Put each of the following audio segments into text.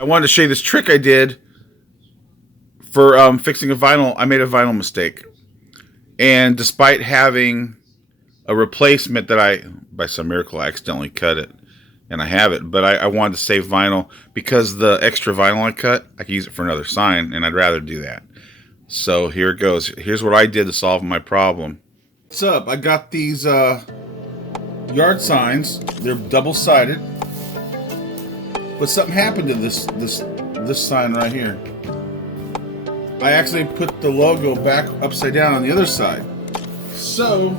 I wanted to show you this trick I did for fixing a vinyl. I made a vinyl mistake, and despite having a replacement that by some miracle, I accidentally cut it, and I have it. But I wanted to save vinyl because the extra vinyl I cut, I could use it for another sign, and I'd rather do that. So here it goes. Here's what I did to solve my problem. What's up? I got these yard signs. They're double-sided, but something happened to this sign right here. I actually put the logo back upside down on the other side. So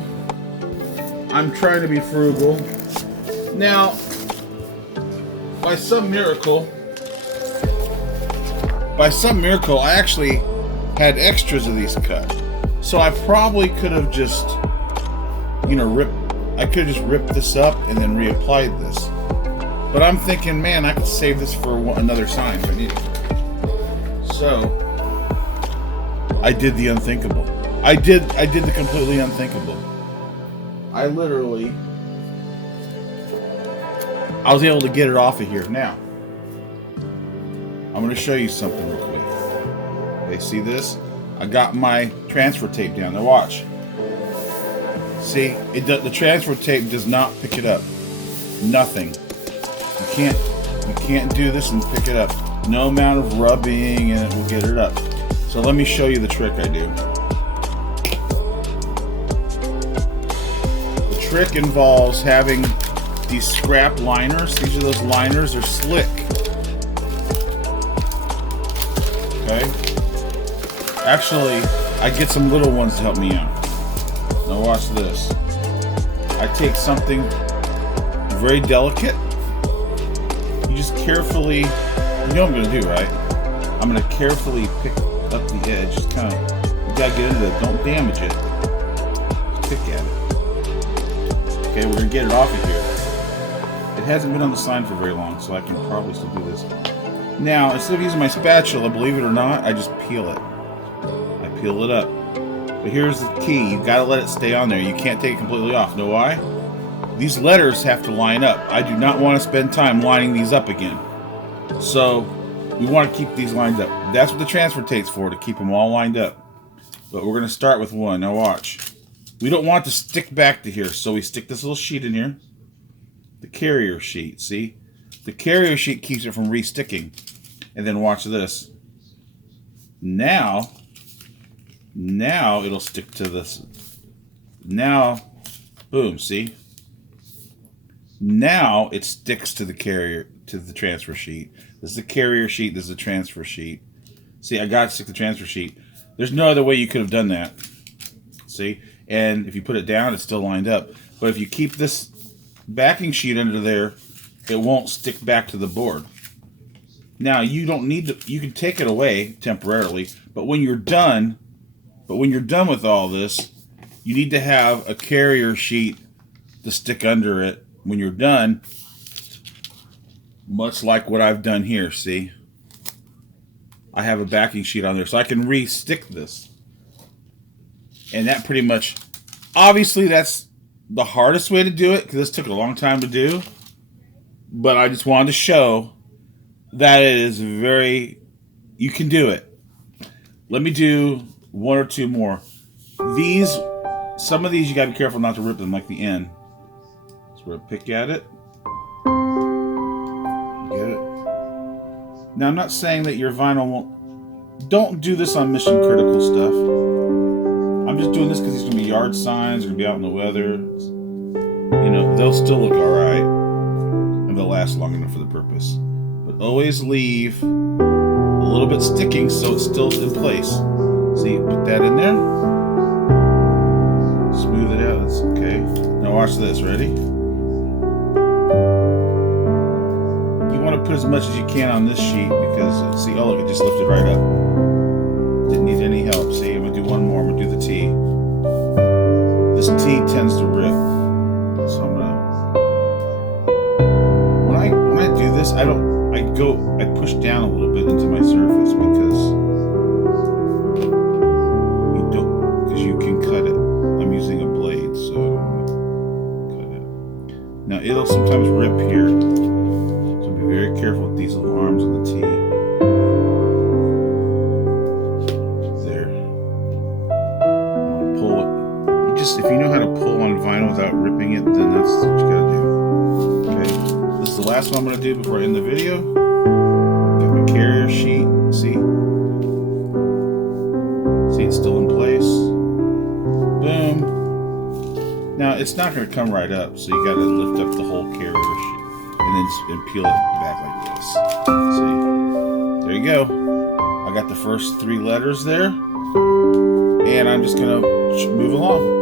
I'm trying to be frugal. Now, by some miracle, I actually had extras of these cut. So I probably could have just, I could have just ripped this up and then reapplied this. But I'm thinking, man, I could save this for another sign if I need it. So I did the unthinkable. I did the completely unthinkable. I was able to get it off of here. Now, I'm going to show you something real quick. Okay, see this? I got my transfer tape down. Now watch. See, the transfer tape does not pick it up. Nothing. You can't do this and pick it up. No amount of rubbing and it will get it up. So let me show you the trick I do. The trick involves having these scrap liners. These are those liners. They're slick. Okay? Actually, I get some little ones to help me out. Now watch this. I take something very delicate. You just carefully, you know what I'm going to do, right? I'm going to carefully pick up the edge. Just kind of, you got to get into it. Don't damage it. Just pick at it. Okay, we're going to get it off of here. It hasn't been on the sign for very long, so I can probably still do this. Now, instead of using my spatula, believe it or not, I just peel it. I peel it up. But here's the key. You've got to let it stay on there. You can't take it completely off. Know why? These letters have to line up. I do not want to spend time lining these up again. So we want to keep these lined up. That's what the transfer tape's for, to keep them all lined up. But we're going to start with one. Now watch. We don't want it to stick back to here, so we stick this little sheet in here. The carrier sheet, see? The carrier sheet keeps it from re-sticking. And then watch this. Now it'll stick to this. Now, boom, see? Now it sticks to the carrier, to the transfer sheet. This is the carrier sheet, this is the transfer sheet. See, I got to stick the transfer sheet. There's no other way you could have done that. See? And if you put it down, it's still lined up. But if you keep this backing sheet under there, it won't stick back to the board. Now, you don't need to, you can take it away temporarily, but when you're done with all this, you need to have a carrier sheet to stick under it when you're done, much like what I've done here, see? I have a backing sheet on there, so I can re-stick this. And that pretty much, obviously that's the hardest way to do it, because this took a long time to do, but I just wanted to show that it is you can do it. Let me do one or two more. Some of these you gotta be careful not to rip them, like the end. So we're gonna pick at it. Get it? Now I'm not saying that your vinyl won't. Don't do this on mission critical stuff. I'm just doing this because these are gonna be yard signs, they're gonna be out in the weather. They'll still look alright. And they'll last long enough for the purpose. But always leave a little bit sticking so it's still in place. See, put that in there. Smooth it out. That's okay. Now watch this. Ready? You want to put as much as you can on this sheet because, see, oh look, it just lifted right up. Didn't need any help. See, I'm going to do one more. I'm going to do the T. This T tends to rip. So I'm going to... When I do this, I push down a little bit into my surface because you can cut it. I'm using a blade, so cut it. Now it'll sometimes rip here, so be very careful with these little arms on the T. last one I'm going to do before I end the video. Got my carrier sheet. See? See, it's still in place. Boom. Now, it's not going to come right up, so you got to lift up the whole carrier sheet and peel it back like this. See? There you go. I got the first 3 letters there, and I'm just going to move along.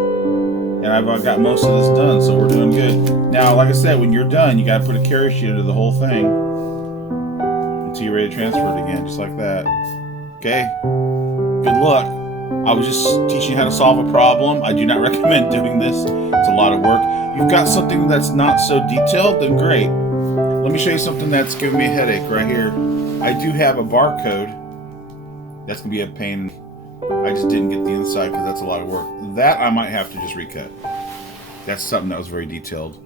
And I've got most of this done, so we're doing good. Now, like I said, when you're done, you got to put a carrier sheet under the whole thing until you're ready to transfer it again, just like that. Okay? Good luck. I was just teaching you how to solve a problem. I do not recommend doing this. It's a lot of work. If you've got something that's not so detailed, then great. Let me show you something that's giving me a headache right here. I do have a barcode. That's going to be a pain. I just didn't get the inside because that's a lot of work. That I might have to just recut. That's something that was very detailed.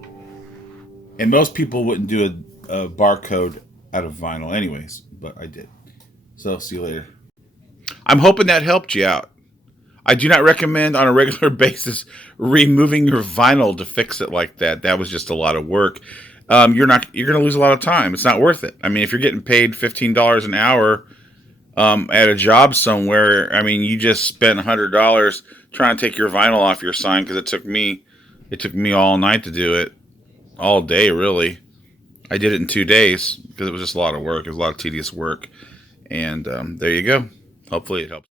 And most people wouldn't do a barcode out of vinyl anyways, but I did. So, see you later. I'm hoping that helped you out. I do not recommend on a regular basis removing your vinyl to fix it like that. That was just a lot of work. You're going to lose a lot of time. It's not worth it. I mean, if you're getting paid $15 an hour at a job somewhere, I mean, you just spent $100 trying to take your vinyl off your sign because it took me all night to do it, all day really. I did it in 2 days because it was just a lot of work. It was a lot of tedious work, and there you go. Hopefully it helps.